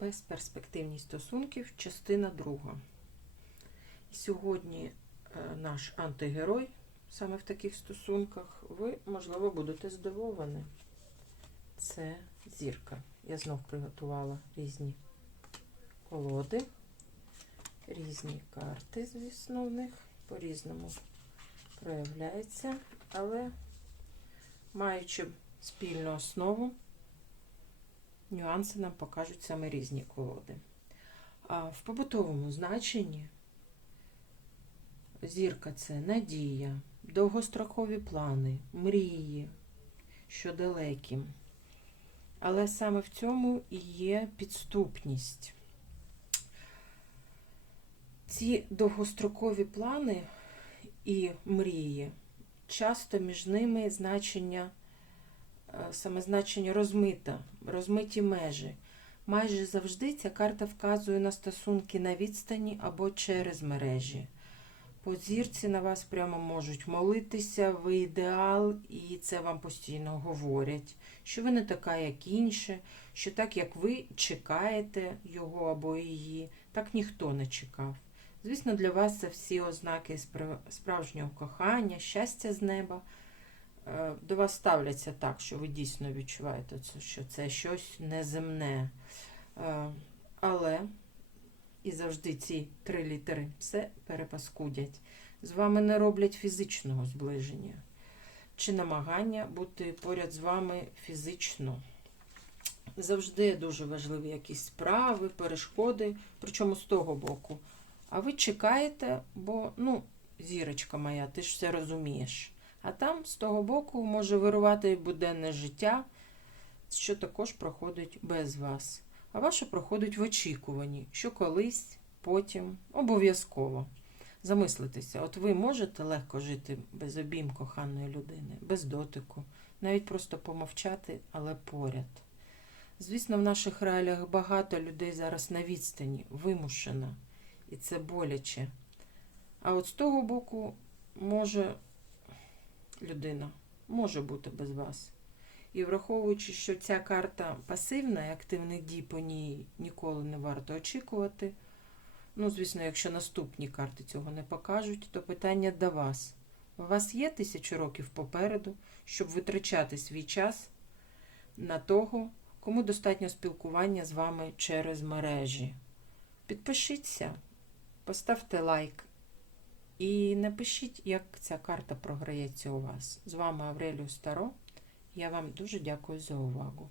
Безперспективність стосунків, частина друга. І сьогодні е, наш антигерой саме в таких стосунках, ви, можливо, будете здивовані. Це зірка. Я знов приготувала різні колоди, різні карти, звісно, в них по-різному проявляється, але маючи спільну основу, нюанси нам покажуть саме різні колоди. В побутовому значенні зірка це надія, довгострокові плани, мрії, що далекі. Але саме в цьому і є підступність. Ці довгострокові плани і мрії, часто між ними значення, саме значення розмита, розмиті межі. Майже завжди ця карта вказує на стосунки на відстані або через мережі. По зірці на вас прямо можуть молитися, ви ідеал, і це вам постійно говорять, що ви не така, як інші, що так, як ви чекаєте його або її, так ніхто не чекав. Звісно, для вас це всі ознаки справжнього кохання, щастя з неба. Е, До вас ставляться так, що ви дійсно відчуваєте, що це щось неземне. Е, Але і завжди ці три літери все перепаскудять. З вами не роблять фізичного зближення чи намагання бути поряд з вами фізично. Завжди дуже важливі якісь справи, перешкоди, причому з того боку. А ви чекаєте, бо, ну, зірочка моя, ти ж все розумієш. А там з того боку може вирувати буденне життя, що також проходить без вас. А ваше проходить в очікуванні, що колись, потім, обов'язково. Замислитися, от ви можете легко жити без обійм коханої людини, без дотику, навіть просто помовчати, але поряд. Звісно, в наших реаліях багато людей зараз на відстані, вимушена, і це боляче. А от з того боку, може людина може бути без вас. І враховуючи, що ця карта пасивна і активних дій по ній ніколи не варто очікувати. Ну, звісно, якщо наступні карти цього не покажуть, то питання до вас. У вас є тисячу років попереду, щоб витрачати свій час на того, кому достатньо спілкування з вами через мережі. Підпишіться, поставте лайк і напишіть, як ця карта програється у вас. З вами Аврелію Старо. Я вам дуже дякую за увагу.